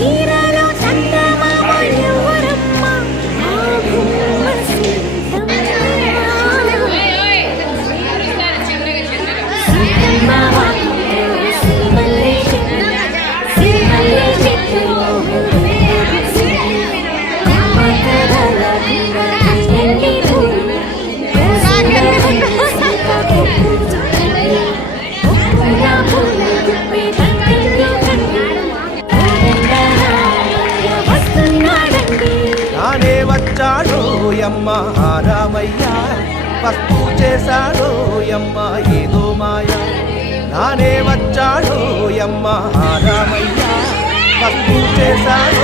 చీరలో చందమామ ఎవరమ్మ ఆ గుమ్మ సీతమ్మ సీతమ్మ సిరిమల్లె చెట్టు నానే వచ్చాడో యమ్మ రామయ్య వస్తు చేశాడో యమ్మ ఏదో మాయ నానే వచ్చాడో యమ్మ రామయ్య వస్తు చేశాడో